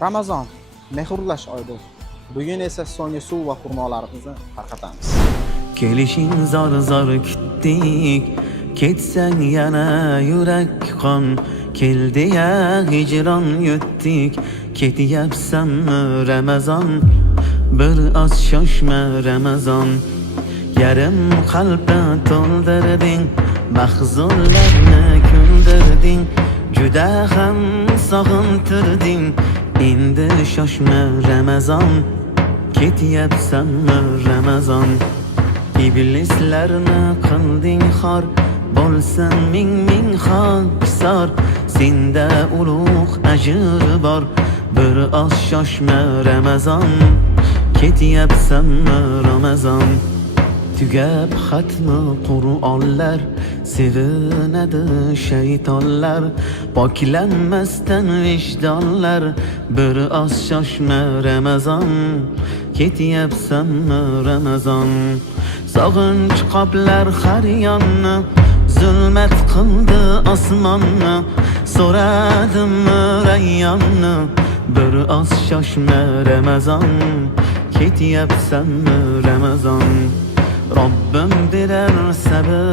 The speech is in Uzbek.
Ramazon mehrlash oydir. Bugun esa so'nggi suv va xurmolarimizni tarqatamiz. Kelishing zor zor kutdik, ketsang yana yurak qon. Keldi ya hijron yutdik, ketyapsanmi Ramazon? Bir oz shoshma Ramazon. Yarim qalbni to'ldirding, mahzunlarni kuldirding, juda ham sog'intirding. Endi shoshma Ramazon, ketyapsanmi Ramazon? İblislarni qilding xor, bo'lsin ming ming xokisor. Senda ulug' ajr bor, bir oz shoshma Ramazon, ketyapsanmi Ramazon? Tugab xatmi Qur'onlar, sevinadi shaytonlar, poklanmasdan vijdonlar. Bir oz shoshma Ramazon, ketyapsanmi Ramazon? Sog'inch qoplar har yonni, zulmat qildi osmonni. So'radim rayyonni, bir oz shoshma Ramazon, ketyapsanmi Ramazon? Robbim berar sabr.